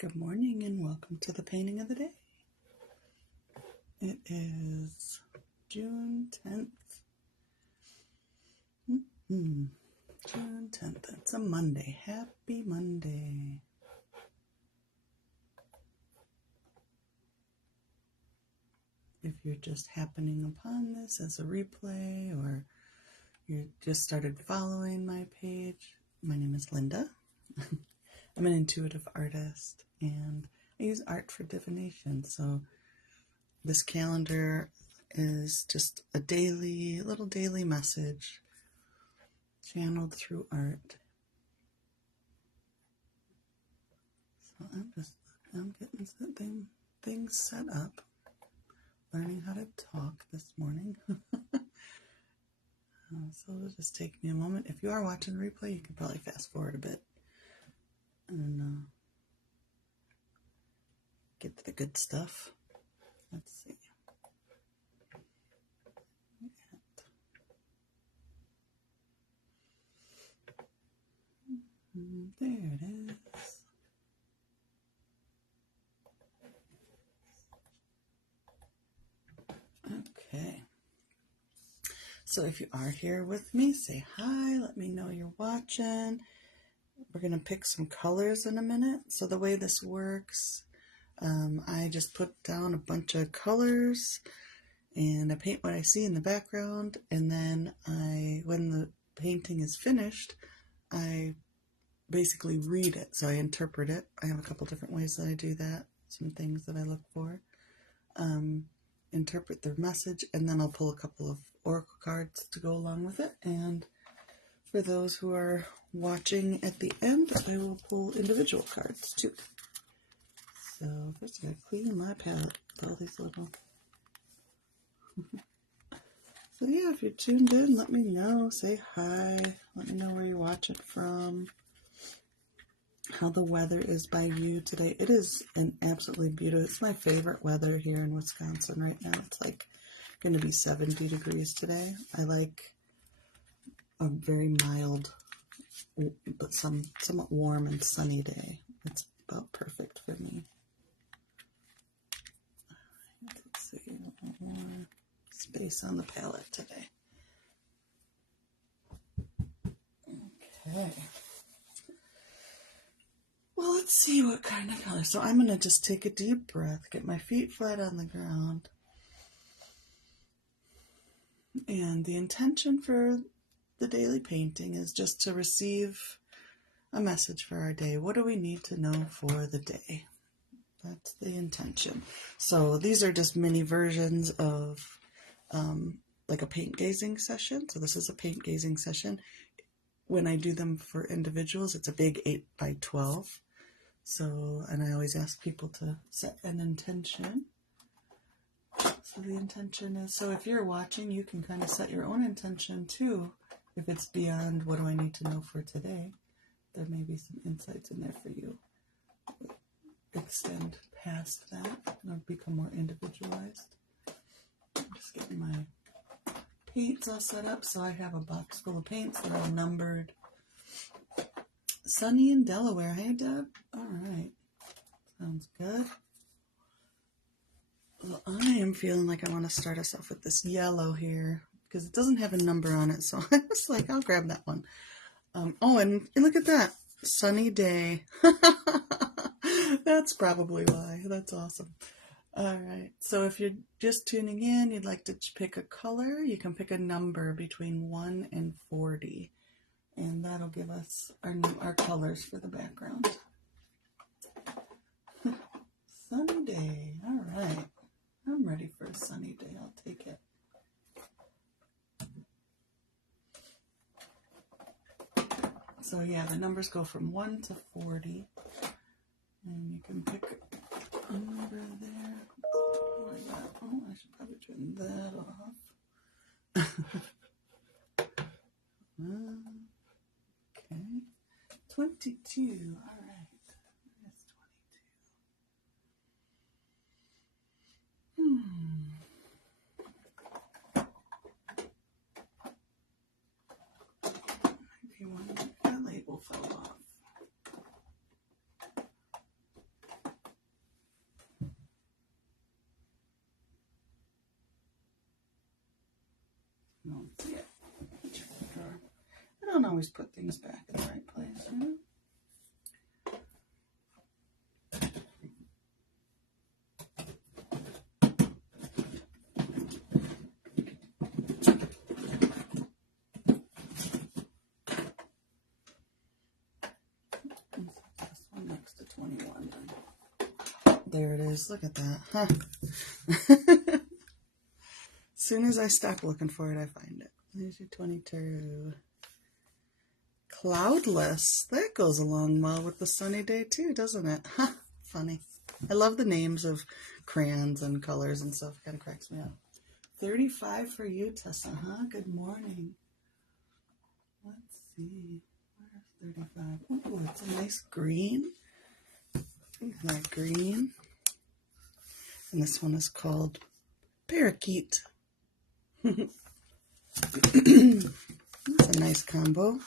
Good morning and welcome to the painting of the day. It is June 10th. June 10th. It's a Monday. Happy Monday. If you're just happening upon this as a replay or you just started following my page, my name is Linda. I'm an intuitive artist and I use art for divination. So this calendar is just a little daily message channeled through art. So I'm getting things set up, learning how to talk this morning. So it'll just take me a moment. If you are watching the replay, you can probably fast forward a bit and get to the good stuff. Let's see. There it is. Okay. So if you are here with me, say hi. Let me know you're watching. We're going to pick some colors in a minute. So the way this works, I just put down a bunch of colors and I paint what I see in the background. And then when the painting is finished, I basically read it. So I interpret it. I have a couple different ways that I do that. Some things that I look for. Interpret the message, and then I'll pull a couple of oracle cards to go along with it. And for those who are watching at the end, I will pull individual cards too. So first I gotta clean my palette with all these little... So yeah, if you're tuned in, let me know. Say hi. Let me know where you're watching from. How the weather is by you today. It is an absolutely beautiful, it's my favorite weather here in Wisconsin right now. It's like going to be 70 degrees today. I like a very mild, but somewhat warm and sunny day. It's about perfect for me. Let's see, a little more space on the palette today. Okay. Well, let's see what kind of color. So I'm going to just take a deep breath, get my feet flat on the ground. And the intention for the daily painting is just to receive a message for our day. What do we need to know for the day? That's the intention. So these are just mini versions of like a paint gazing session. So this is a paint gazing session. When I do them for individuals, it's a big 8x12. So, and I always ask people to set an intention. So the intention is, so if you're watching, you can kind of set your own intention too. If it's beyond what do I need to know for today, there may be some insights in there for you. Extend past that or become more individualized. I'm just getting my paints all set up. So I have a box full of paints. They're all numbered. Sunny in Delaware. Hey, Deb. All right. Sounds good. Well, I am feeling like I want to start us off with this yellow here because it doesn't have a number on it. So I was like, I'll grab that one. Oh, and look at that. Sunny day. That's probably why. That's awesome. All right. So if you're just tuning in, you'd like to pick a color, you can pick a number between 1 and 40. And that'll give us our colors for the background. Sunny day. All right. I'm ready for a sunny day. I'll take it. So yeah, the numbers go from 1 to 40. And you can pick a number there. Oh, I should probably turn that off. Okay. 22. All right. That's 22. Maybe one that label fell off. always put things back in the right place. Right? This one next to 21. There it is. Look at that. Huh? As soon as I stop looking for it, I find it. There's your 22. Cloudless. That goes along well with the sunny day too, doesn't it? Huh? Funny. I love the names of crayons and colors and stuff. It kind of cracks me up. 35 for you, Tessa, huh? Good morning. Let's see. Where's 35? Oh, it's a nice green. Look at that green. And this one is called Parakeet. That's a nice combo.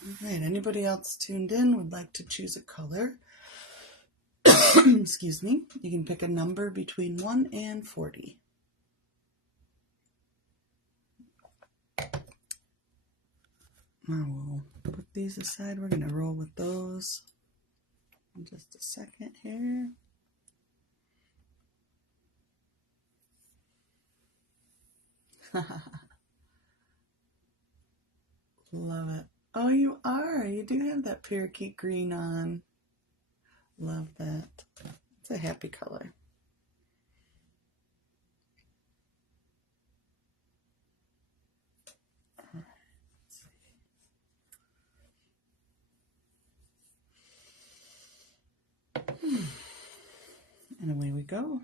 All right, anybody else tuned in would like to choose a color? Excuse me. You can pick a number between 1 and 40. Now we'll put these aside. We're going to roll with those in just a second here. Love it. Oh, you are. You do have that parakeet green on. Love that. It's a happy color. All right. Let's see. And away we go.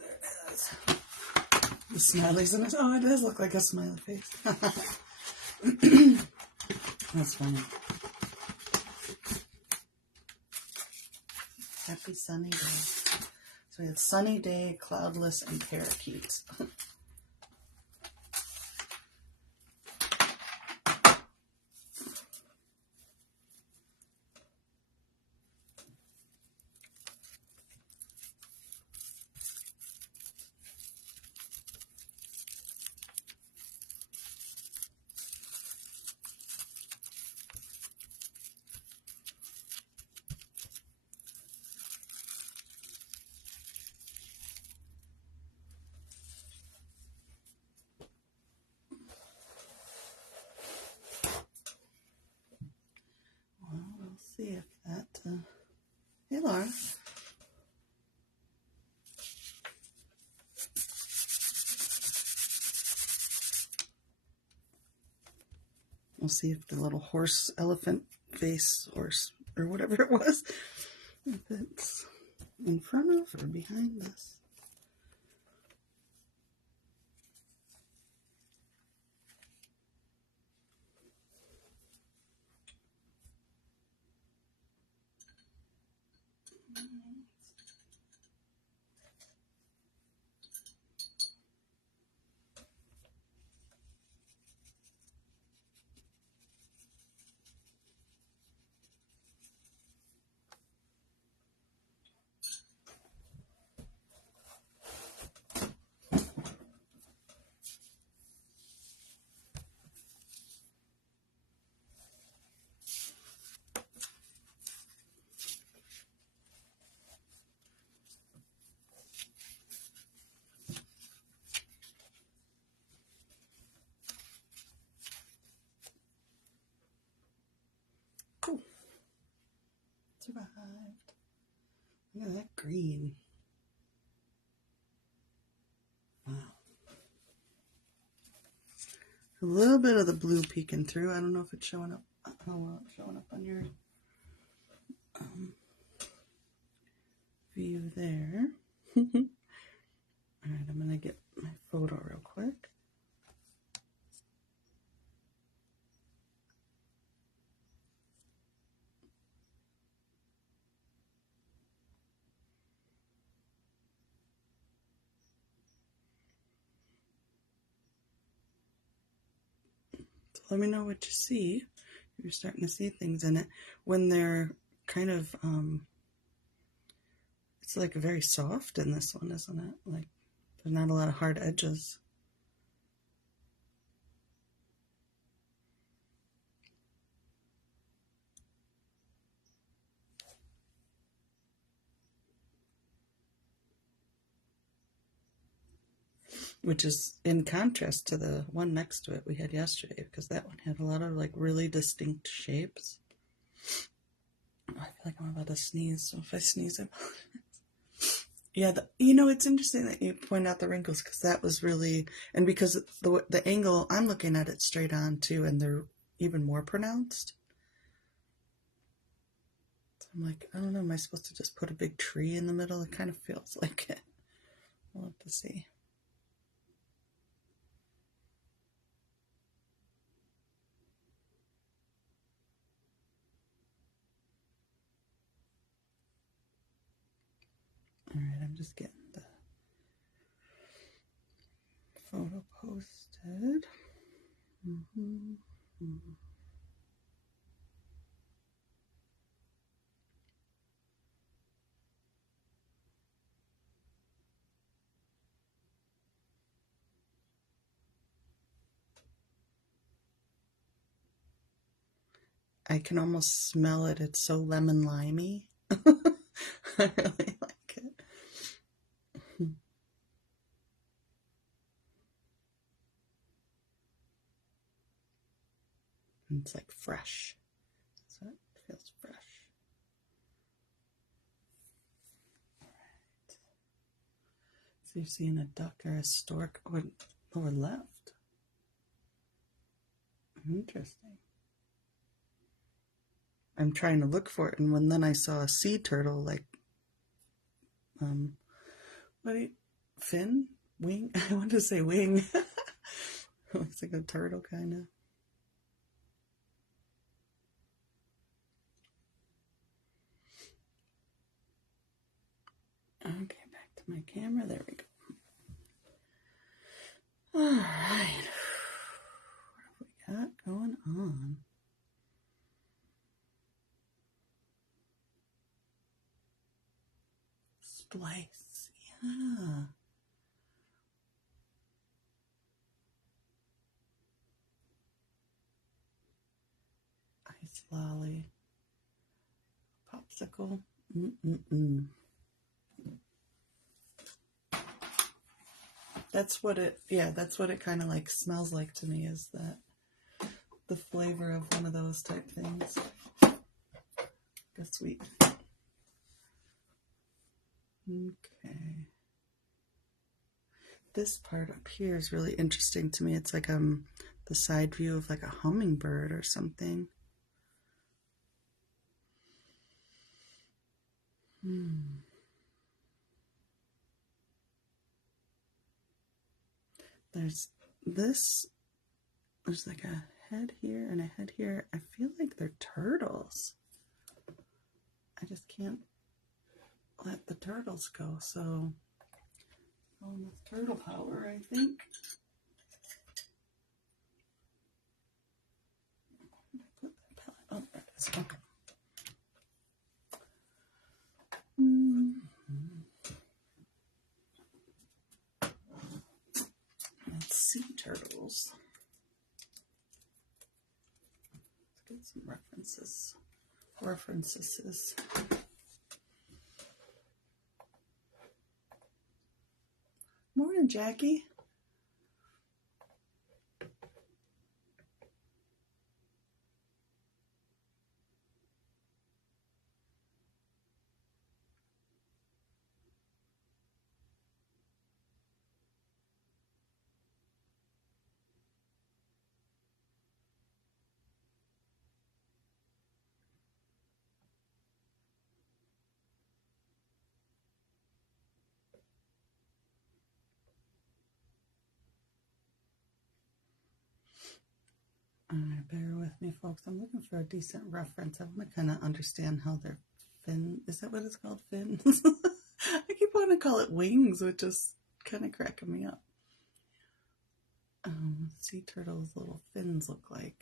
There it is. The smileys in it. Oh, it does look like a smiley face. That's funny. Happy sunny day. So we had sunny day, cloudless, and parakeets. We'll see if that... Hey, Laura. We'll see if the little horse, elephant face, horse, or whatever it was, if it's in front of or behind this. Cool. Survived. Look at that green. Wow. A little bit of the blue peeking through. I don't know if it's showing up. how well it's showing up on your view there. All right, I'm gonna get my photo real quick. So let me know what you see. You're starting to see things in it when they're kind of it's like very soft in this one, isn't it? Like there's not a lot of hard edges. Which is in contrast to the one next to it we had yesterday, because that one had a lot of like really distinct shapes. I feel like I'm about to sneeze, so if I sneeze, I yeah, it's interesting that you point out the wrinkles, because that was really, and because the angle I'm looking at it straight on too, and they're even more pronounced. So I'm like, I don't know, am I supposed to just put a big tree in the middle? It kind of feels like it. We'll have to see. All right, I'm just getting the photo posted. I can almost smell it. It's so lemon limey. I really like it. It's like fresh. So it feels fresh. All right. So you're seeing a duck or a stork or left. Interesting. I'm trying to look for it, and then I saw a sea turtle, like fin? Wing? I want to say wing. Looks like a turtle, kind of. Okay, back to my camera. There we go. All right. What have we got going on? Splice. Yeah. Ice lolly. Popsicle. Mm-mm-mm. That's what it kind of like smells like to me, is that the flavor of one of those type things. The sweet. Okay. This part up here is really interesting to me. It's like the side view of like a hummingbird or something. There's like a head here and a head here. I feel like they're turtles. I just can't let the turtles go, so going with turtle power, I think. Put the palette. Oh, there it is. Okay. Let's see, turtles. Let's get some references. Morning, Jackie. Alright, bear with me, folks. I'm looking for a decent reference. I want to kind of understand how their fin, is that what it's called? Fins? I keep wanting to call it wings, which is kind of cracking me up. Sea turtles' little fins look like.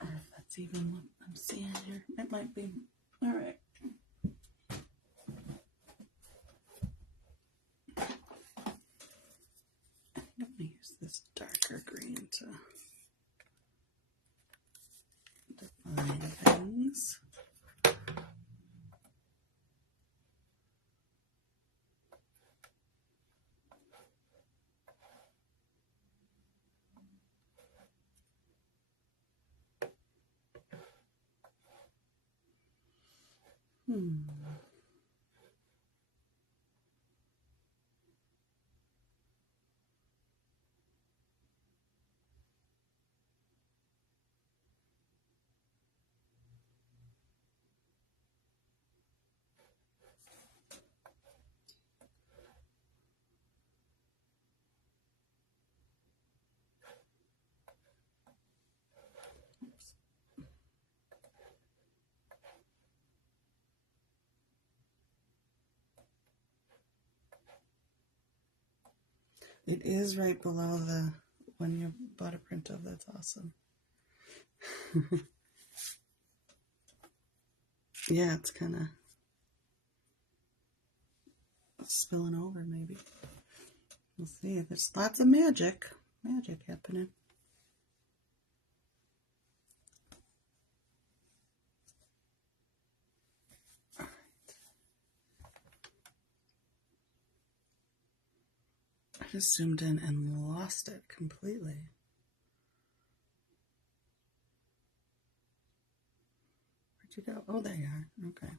Or if that's even what I'm seeing here. It might be. All right. I'm going to use this darker green to define things. It is right below the one you bought a print of. That's awesome. Yeah, it's kind of spilling over maybe. We'll see. There's lots of magic happening. All right. I just zoomed in and lost it completely. Where'd you go? Oh, there you are. Okay.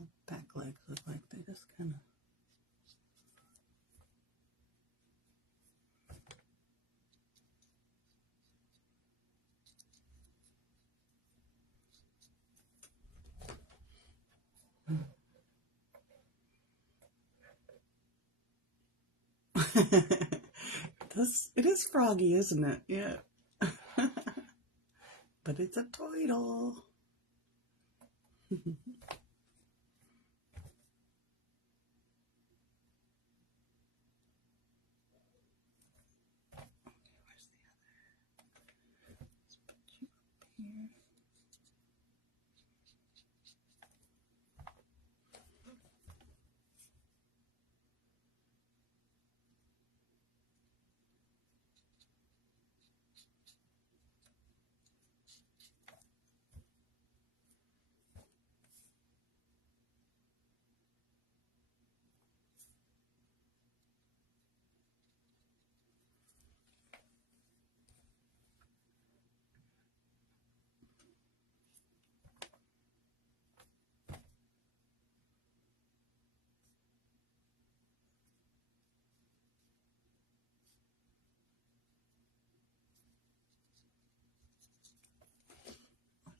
little back legs look like? They just kind of... It is froggy, isn't it? Yeah. But it's a turtle.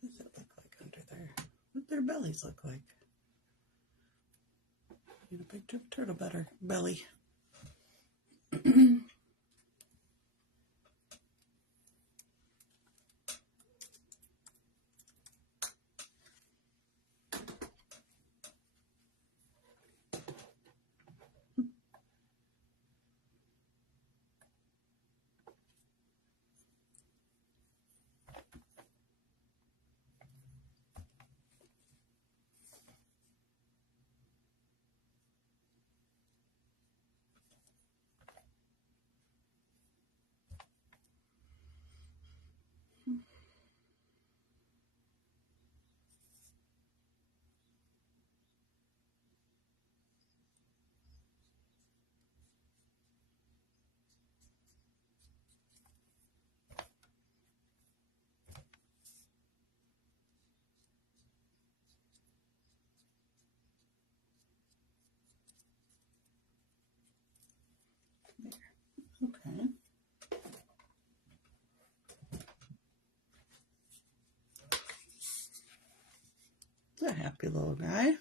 What does it look like under there? What do their bellies look like? Get a picture of turtle belly. Okay. It's a happy little guy.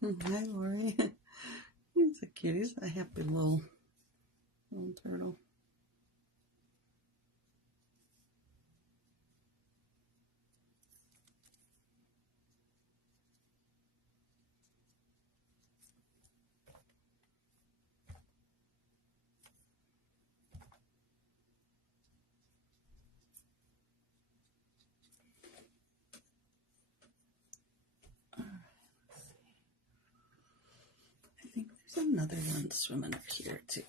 Hi, Lori. He's a cutie. He's a happy little turtle. I think there's another one swimming up here too.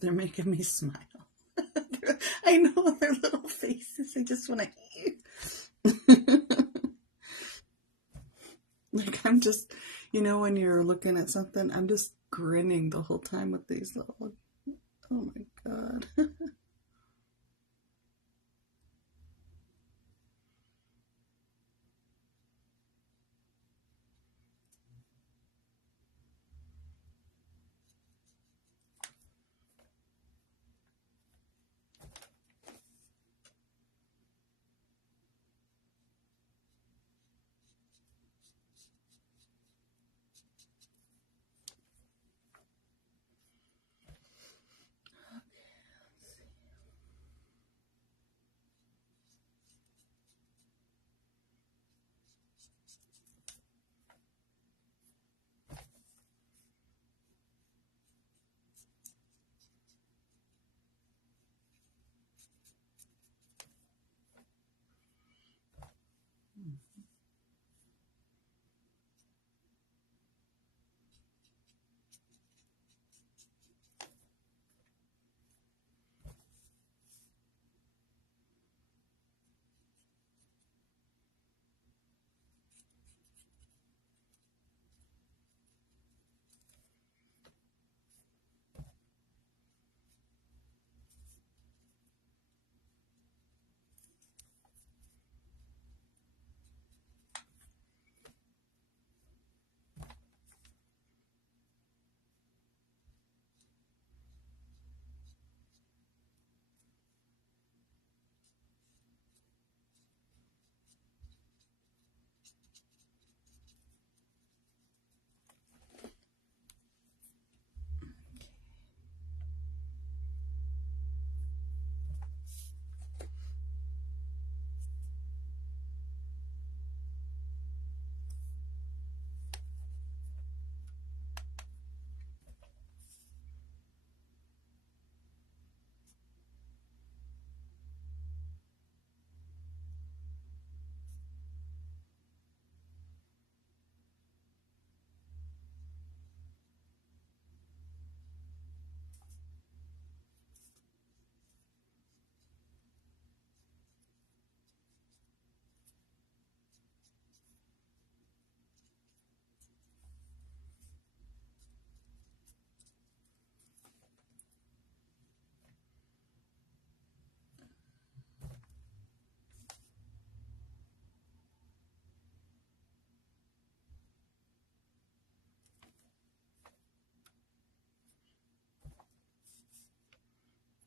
They're making me smile. I know their little faces. I just want to. Like I'm just, when you're looking at something, I'm just grinning the whole time with these little. Oh my god.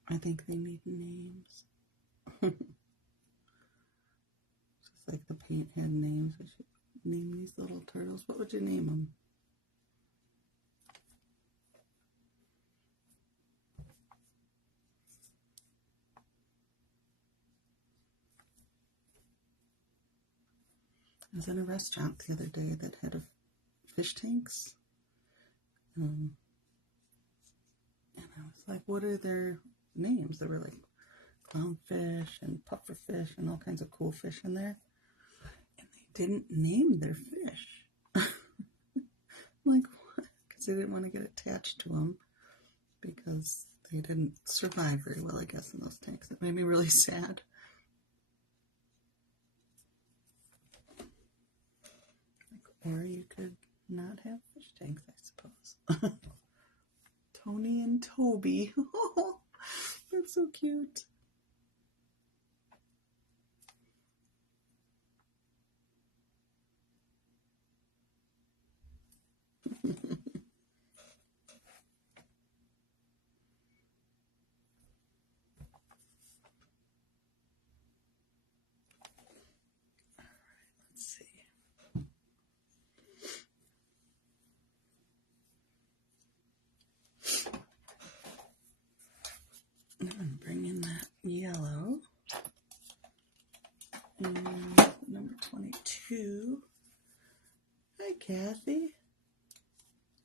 I think they need names. Just like the paint had names, I should name these little turtles. What would you name them? I was in a restaurant the other day that had fish tanks. And I was like, what are their names? There were like clownfish and pufferfish and all kinds of cool fish in there. And they didn't name their fish. I'm like, what? Because they didn't want to get attached to them because they didn't survive very well, I guess, in those tanks. It made me really sad. Or you could not have fish tanks, I suppose. Tony and Toby. Oh, that's so cute. Let's see. I'm bringing that yellow. And number 22. Hi, Kathy.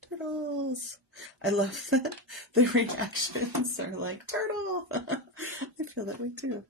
Turtles. I love that the reactions are like, turtle. I feel that way too.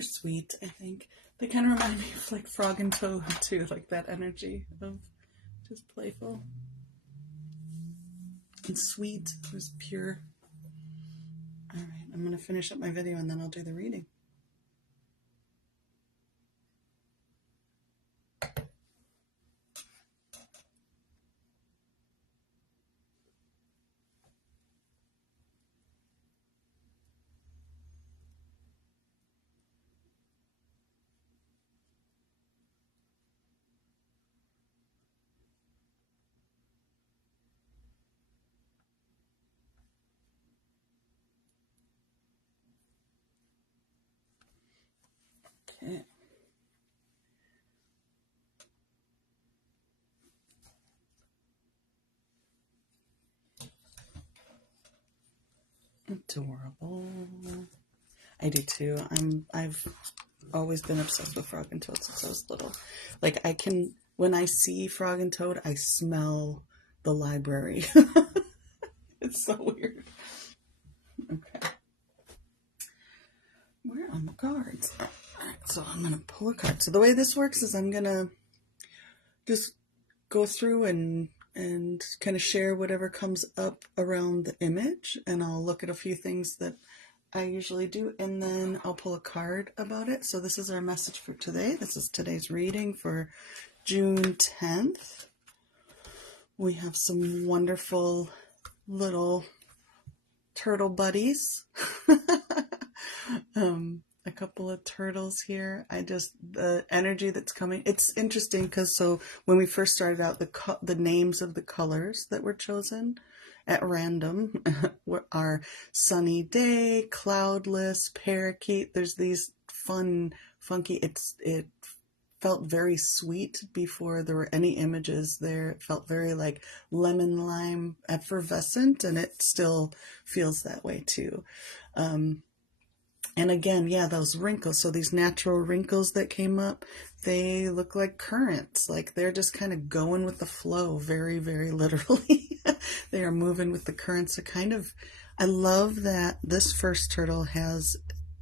They're sweet, I think. They kind of remind me of like Frog and Toad too, like that energy of just playful and sweet, just pure. All right, I'm going to finish up my video and then I'll do the reading. Okay. Adorable. I do too. I've always been obsessed with Frog and Toad since I was little. Like when I see Frog and Toad, I smell the library. It's so weird. Okay. We're on the cards. All right, so I'm going to pull a card. So the way this works is I'm going to just go through and kind of share whatever comes up around the image, and I'll look at a few things that I usually do, and then I'll pull a card about it. So this is our message for today. This is today's reading for June 10th. We have some wonderful little turtle buddies. A couple of turtles here. The energy that's coming, it's interesting because so when we first started out, the names of the colors that were chosen at random are sunny day, cloudless, parakeet. There's these funky, it felt very sweet before there were any images there. It felt very like lemon lime effervescent, and it still feels that way too. And again, yeah, those wrinkles. So these natural wrinkles that came up, they look like currents. Like they're just kind of going with the flow, very, very literally. They are moving with the currents. I love that this first turtle has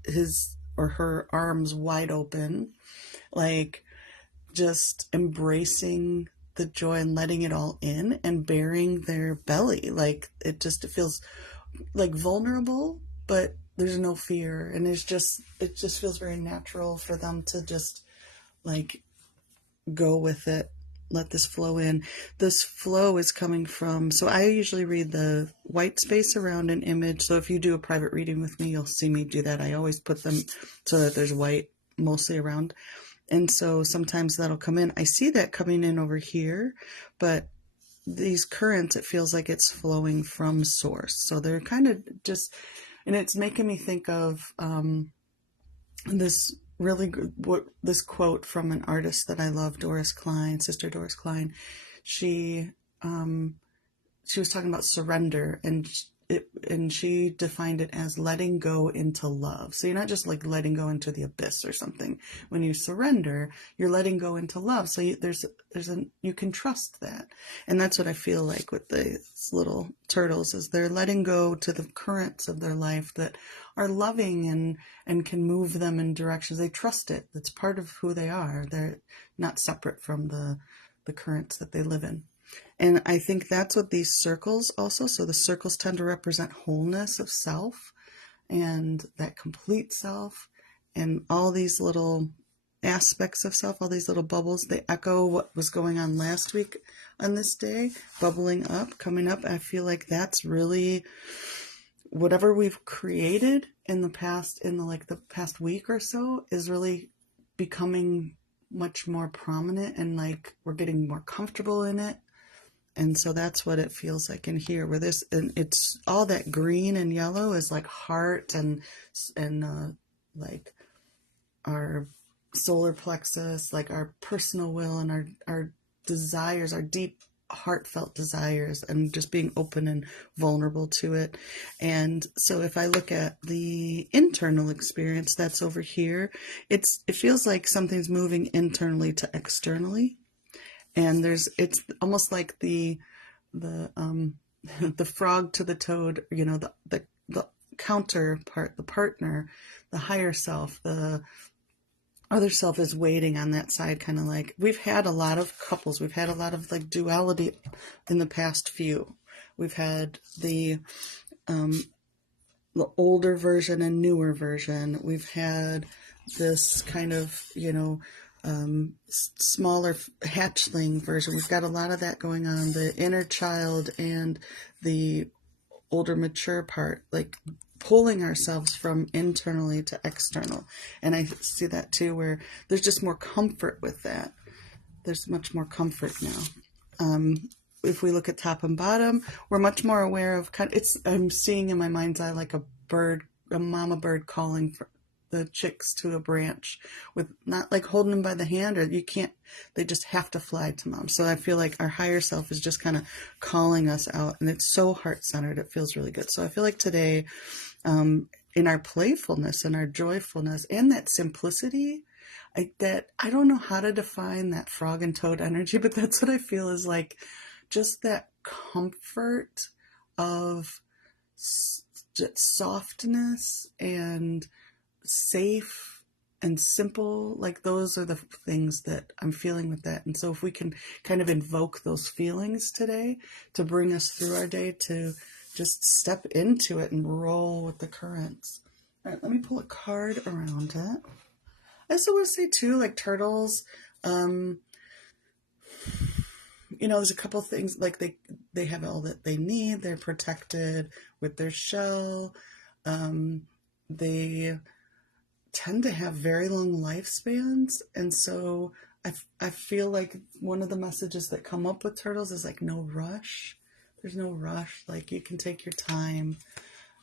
his or her arms wide open, like just embracing the joy and letting it all in and bearing their belly. Like it feels like vulnerable, but there's no fear, and it just feels very natural for them to just like go with it, let this flow in. This flow is coming from, so I usually read the white space around an image. So if you do a private reading with me, you'll see me do that. I always put them so that there's white mostly around. And so sometimes that'll come in. I see that coming in over here, but these currents, it feels like it's flowing from source. So they're kind of just, and it's making me think of this really good, this quote from an artist that I love, Doris Klein, Sister Doris Klein. She was talking about surrender, and she defined it as letting go into love. So you're not just like letting go into the abyss or something. When you surrender, you're letting go into love. So you can trust that. And that's what I feel like with these little turtles, is they're letting go to the currents of their life that are loving and can move them in directions. They trust it. It's part of who they are. They're not separate from the currents that they live in. And I think that's what these circles also, so the circles tend to represent wholeness of self and that complete self, and all these little aspects of self, all these little bubbles, they echo what was going on last week on this day, bubbling up, coming up. I feel like that's really whatever we've created in the past week or so is really becoming much more prominent, and like we're getting more comfortable in it. And so that's what it feels like in here, where and it's all that green and yellow is like heart and like our solar plexus, like our personal will and our desires, our deep heartfelt desires, and just being open and vulnerable to it. And so if I look at the internal experience that's over here, it feels like something's moving internally to externally. And it's almost like the frog to the toad, the counterpart, the partner, the higher self, the other self is waiting on that side, kind of like we've had a lot of couples, we've had a lot of like duality in the past few. We've had the older version and newer version. We've had this kind of, smaller hatchling version. We've got a lot of that going on, the inner child and the older mature part, like pulling ourselves from internally to external. And I see that too, where there's just more comfort with that. There's much more comfort now. If we look at top and bottom, we're much more aware of I'm seeing in my mind's eye like a bird, a mama bird calling for the chicks to a branch, with not like holding them by the hand, or they just have to fly to mom. So I feel like our higher self is just kind of calling us out, and it's so heart-centered. It feels really good. So I feel like today, in our playfulness and our joyfulness and that simplicity, I don't know how to define that frog and toad energy, but that's what I feel is like, just that comfort of softness and safe and simple. Like those are the things that I'm feeling with that. And so if we can kind of invoke those feelings today to bring us through our day, to just step into it and roll with the currents. All right, let me pull a card around it. I also want to say too, like turtles, there's a couple things, like they have all that they need. They're protected with their shell. They tend to have very long lifespans. And so I feel like one of the messages that come up with turtles is like, no rush. There's no rush. Like you can take your time.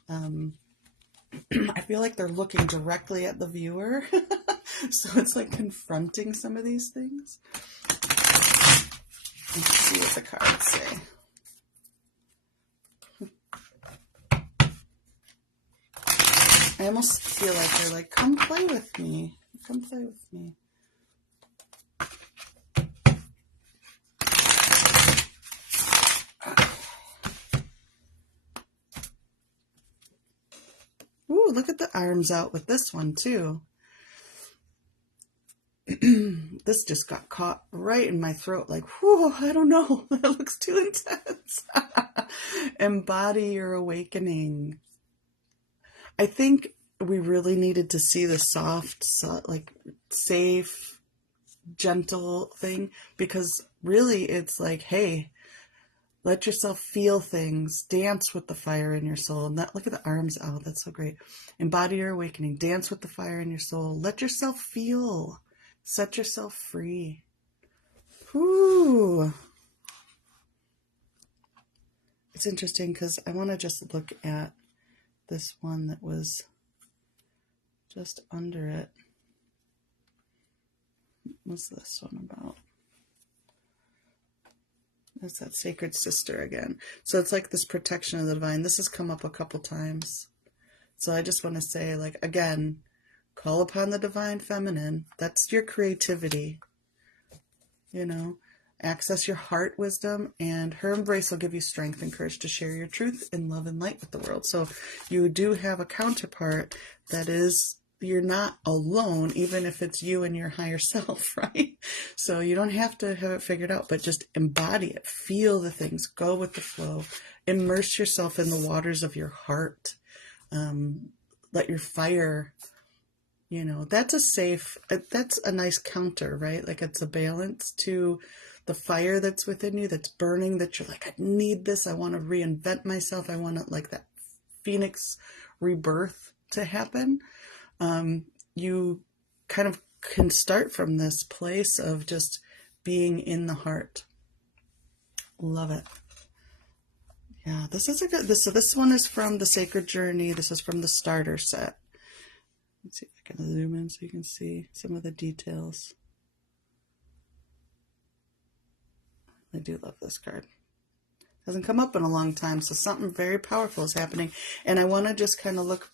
I feel like they're looking directly at the viewer. So it's like confronting some of these things. Let's see what the cards say. I almost feel like they're like, come play with me. Come play with me. Ooh, look at the arms out with this one too. This just got caught right in my throat, like, whew, I don't know. That looks too intense. Embody your awakening. I think we really needed to see the soft, like safe, gentle thing, because really it's like, hey, let yourself feel things, dance with the fire in your soul. And look at the arms out. That's so great. Embody your awakening, dance with the fire in your soul. Let yourself feel, set yourself free. Whew. It's interesting because I want to just look at this one that was just under it. What's this one about? That's that sacred sister again. So it's like this protection of the divine. This has come up a couple times. So I just want to say, like, again, call upon the divine feminine. That's your creativity. Access your heart wisdom, and her embrace will give you strength and courage to share your truth in love and light with the world. So you do have a counterpart that is, you're not alone, even if it's you and your higher self, right? So you don't have to have it figured out, but just embody it. Feel the things. Go with the flow. Immerse yourself in the waters of your heart. Let your fire, that's a nice counter, right? Like it's a balance to the fire that's within you, that's burning, that you're like, I need this. I want to reinvent myself. I want like that phoenix rebirth to happen. You kind of can start from this place of just being in the heart. Love it. Yeah, this is a good, so this one is from the Sacred Journey. This is from the starter set. Let's see if I can zoom in so you can see some of the details. I do love this card. Hasn't come up in a long time, so something very powerful is happening. And I want to just kind of look,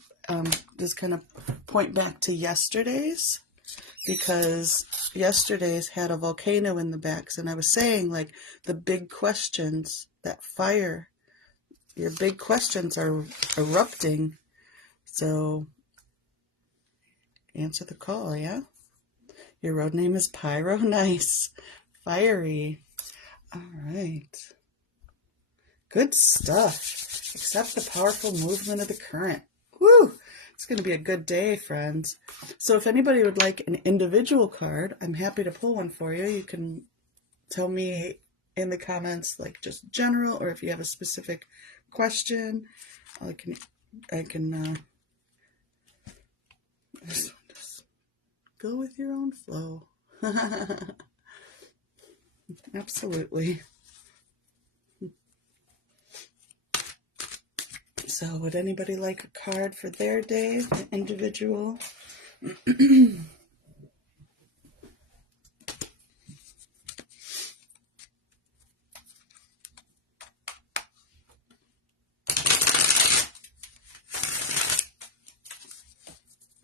just kind of point back to yesterday's, because yesterday's had a volcano in the backs, and I was saying, like, the big questions, that fire, your big questions are erupting. So answer the call, yeah? Your road name is Pyro. Nice. Fiery. All right. Good stuff. Accept the powerful movement of the current. Woo! It's going to be a good day, friends. So if anybody would like an individual card, I'm happy to pull one for you. You can tell me in the comments, like just general, or if you have a specific question, I can just go with your own flow. Absolutely. So would anybody like a card for their day, the individual?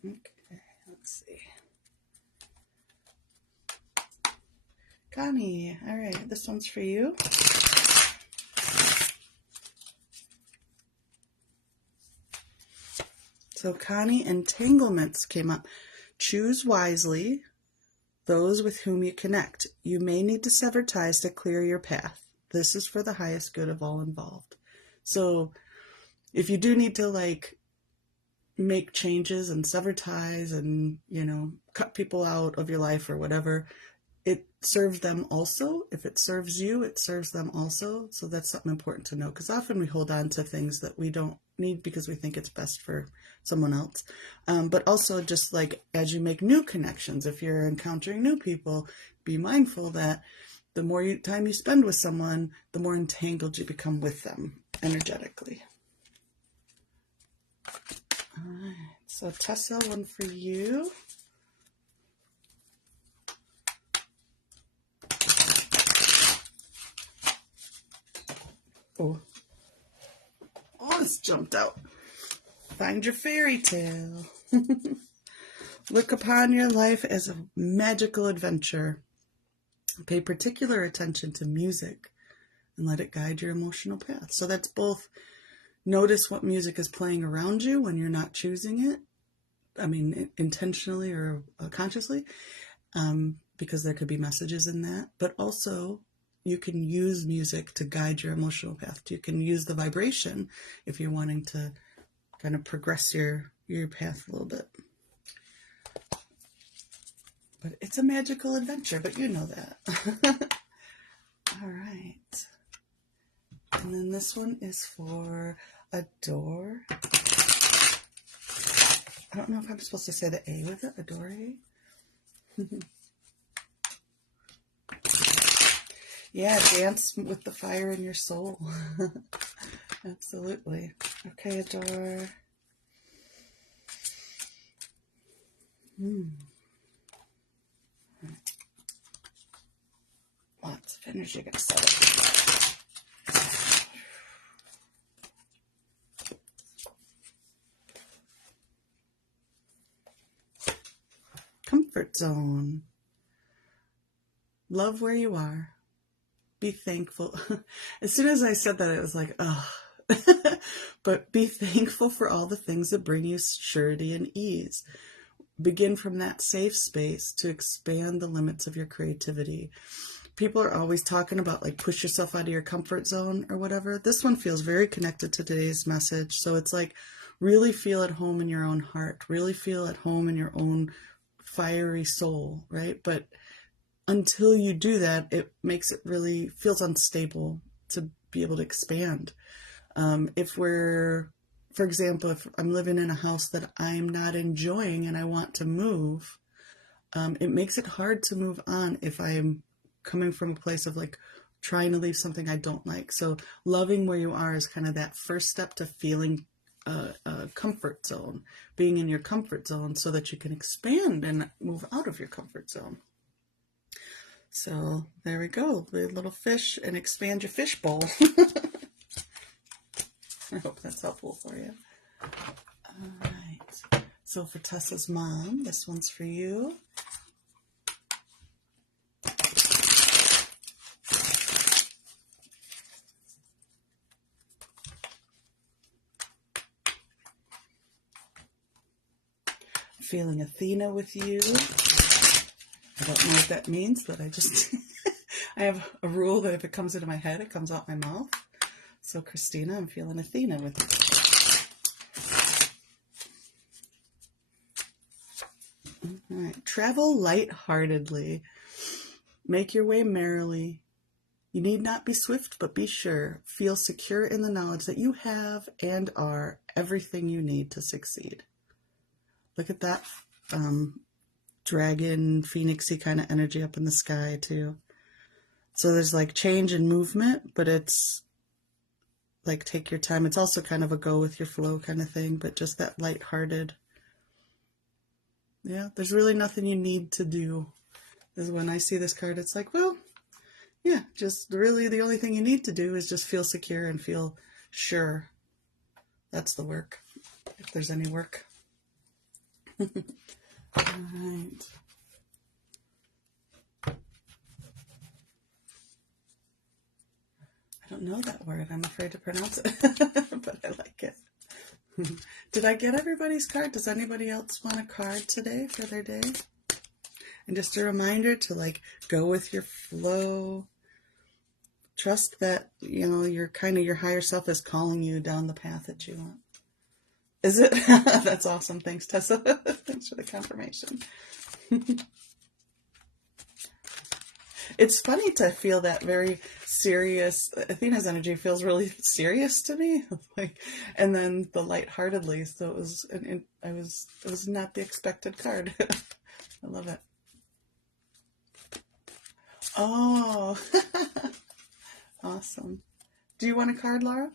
Okay, let's see. Connie, all right, this one's for you. So Connie, entanglements came up. Choose wisely those with whom you connect. You may need to sever ties to clear your path. This is for the highest good of all involved. So if you do need to like make changes and sever ties and, cut people out of your life or whatever, it serves them also. If it serves you, it serves them also. So that's something important to know, because often we hold on to things that we don't need because we think it's best for someone else. But also just like as you make new connections, if you're encountering new people, be mindful that the more time you spend with someone, the more entangled you become with them energetically. All right, so Tessa, one for you. Oh, this jumped out. Find your fairy tale. Look upon your life as a magical adventure. Pay particular attention to music and let it guide your emotional path. So that's both notice what music is playing around you when you're not choosing it. I mean, intentionally or consciously, because there could be messages in that. But also, you can use music to guide your emotional path. You can use the vibration if you're wanting to kind of progress your path a little bit. But it's a magical adventure, but you know that. All right. And then this one is for Adore. I don't know if I'm supposed to say the A with it, Adore. Yeah, dance with the fire in your soul. Absolutely. Okay, Adore. Lots of energy gonna set it. Comfort zone. Love where you are. Be thankful. As soon as I said that, it was like, oh. But be thankful for all the things that bring you surety and ease. Begin from that safe space to expand the limits of your creativity. People are always talking about like push yourself out of your comfort zone or whatever. This one feels very connected to today's message. So it's like really feel at home in your own heart. Really feel at home in your own fiery soul, right? But until you do that, it makes it really feels unstable to be able to expand. For example, if I'm living in a house that I'm not enjoying and I want to move, it makes it hard to move on if I'm coming from a place of like trying to leave something I don't like. So loving where you are is kind of that first step to feeling a comfort zone, being in your comfort zone so that you can expand and move out of your comfort zone. So there we go, the little fish and expand your fish bowl. I hope that's helpful for you. All right. So for Tessa's mom, this one's for you. feeling Athena with you. I don't know what that means, but I just, I have a rule that if it comes into my head, it comes out my mouth. So Christina, I'm feeling Athena with you. All right. Travel lightheartedly. Make your way merrily. You need not be swift, but be sure. Feel secure in the knowledge that you have and are everything you need to succeed. Look at that dragon, phoenixy kind of energy up in the sky too. So there's like change and movement, but it's like take your time. It's also kind of a go with your flow kind of thing, but just that lighthearted. Yeah, there's really nothing you need to do. Is when I see this card, it's like, well, yeah, just really the only thing you need to do is just feel secure and feel sure. That's the work, if there's any work. All right. I don't know that word. I'm afraid to pronounce it, but I like it. Did I get everybody's card? Does anybody else want a card today for their day? And just a reminder to like go with your flow. Trust that, you know, your higher self is calling you down the path that you want. Is it? That's awesome. Thanks, Tessa. Thanks for the confirmation. It's funny to feel that very serious. Athena's energy feels really serious to me, like, and then the lightheartedly. So it was not the expected card. I love it. Oh, awesome. Do you want a card, Laura?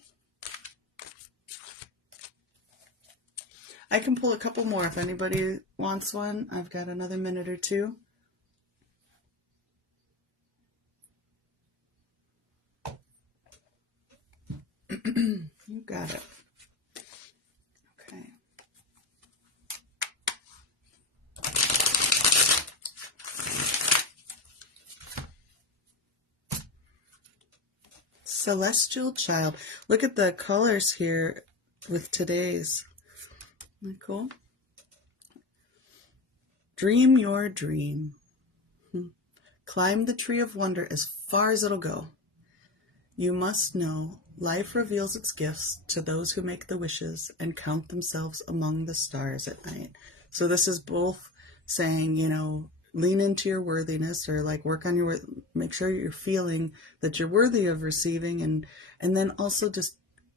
I can pull a couple more if anybody wants one. I've got another minute or two. You got it. Okay. Celestial Child. Look at the colors here with today's. Isn't that cool? Dream your dream. Climb the tree of wonder as far as it'll go. You must know life reveals its gifts to those who make the wishes and count themselves among the stars at night. So this is both saying, you know, lean into your worthiness, or like work on your, make sure you're feeling that you're worthy of receiving, and then also just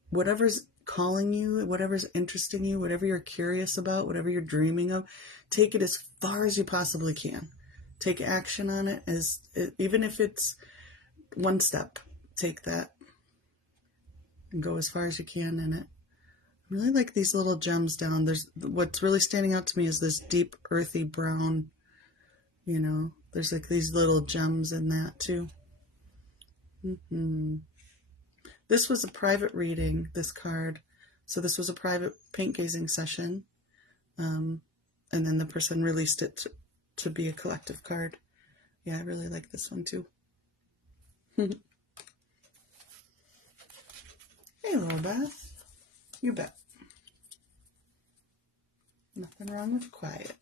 whatever's calling you, whatever's interesting you, whatever you're curious about, whatever you're dreaming of, take it as far as you possibly can. Take action on it, even if it's one step. Take that and go as far as you can in it. I really like these little gems down. What's really standing out to me is this deep earthy brown, you know, there's like these little gems in that too. This was a private reading, this card. So this was a private paint gazing session. And then the person released it to be a collective card. Yeah, I really like this one too. Hey, Laura Beth. You bet. Nothing wrong with quiet.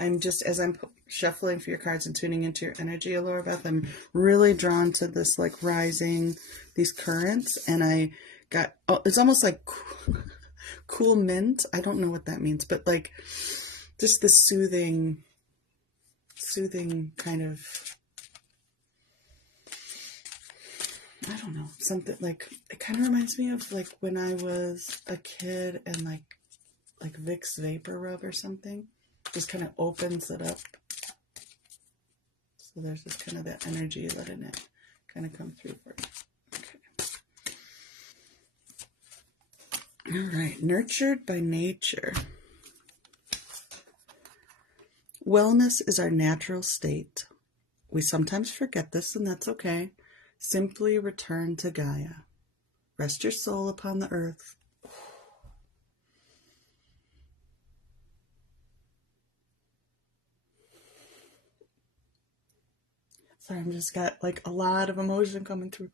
I'm just, as I'm shuffling for your cards and tuning into your energy, Laura Beth, I'm really drawn to this like rising, these currents, and I got, it's almost like cool mint. I don't know what that means, but like just the soothing kind of, I don't know, something like, it kind of reminds me of like when I was a kid and like Vicks Vapor Rub or something. Just kind of opens it up. So there's just kind of that energy letting it kind of come through for you. Okay. All right. Nurtured by nature. Wellness is our natural state. We sometimes forget this, and that's okay. Simply return to Gaia. Rest your soul upon the earth. Sorry, I'm just got like a lot of emotion coming through.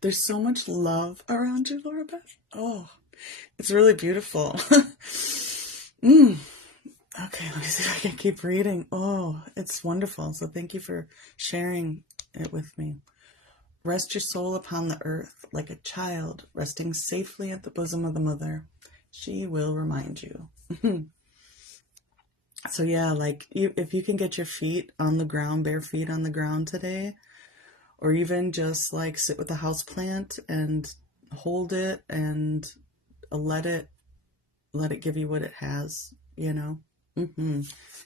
There's so much love around you, Laura Beth. Oh, it's really beautiful. Okay, let me see if I can keep reading. Oh, it's wonderful. So thank you for sharing it with me. Rest your soul upon the earth like a child resting safely at the bosom of the mother. She will remind you. So yeah, like if you can get your feet on the ground, bare feet on the ground today, or even just like sit with a house plant and hold it and let it give you what it has, you know.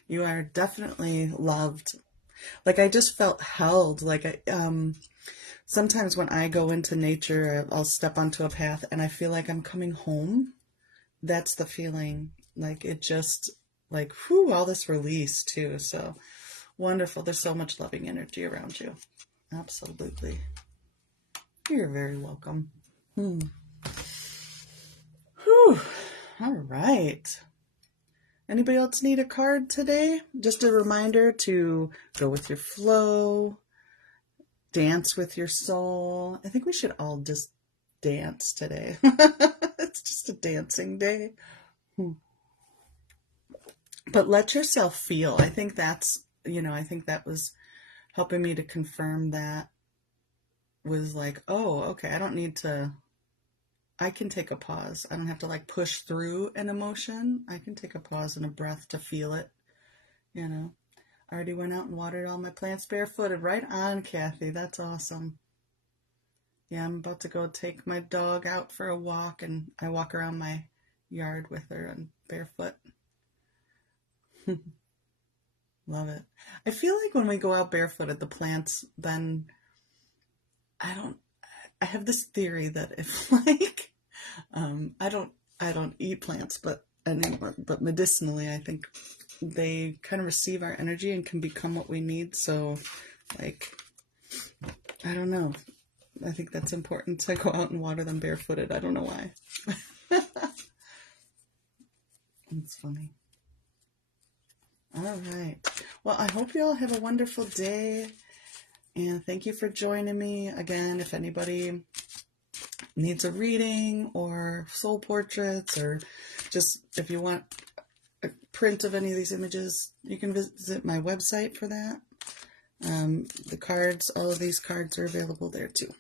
You are definitely loved. Like I just felt held. Like sometimes when I go into nature, I'll step onto a path and I feel like I'm coming home. That's the feeling. Like it just like whew, all this release too. So wonderful. There's so much loving energy around you. Absolutely. You're very welcome. Whew. All right. Anybody else need a card today? Just a reminder to go with your flow, dance with your soul. I think we should all just dance today. It's just a dancing day. But let yourself feel. I think that's, I think that was helping me to confirm that was like, oh, okay, I can take a pause. I don't have to like push through an emotion. I can take a pause and a breath to feel it, I already went out and watered all my plants barefooted. Right on, Kathy. That's awesome. Yeah, I'm about to go take my dog out for a walk, and I walk around my yard with her and barefoot. Love it. I feel like when we go out barefooted, the plants, then I have this theory that if like, I don't eat plants, but anymore, but medicinally, I think they kind of receive our energy and can become what we need. So like, I don't know. I think that's important to go out and water them barefooted. I don't know why. It's funny. All right. Well, I hope you all have a wonderful day. And thank you for joining me. Again, if anybody needs a reading or soul portraits, or just if you want a print of any of these images, you can visit my website for that. The cards, all of these cards are available there too.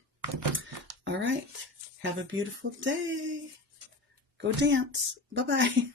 All right. Have a beautiful day. Go dance. Bye-bye.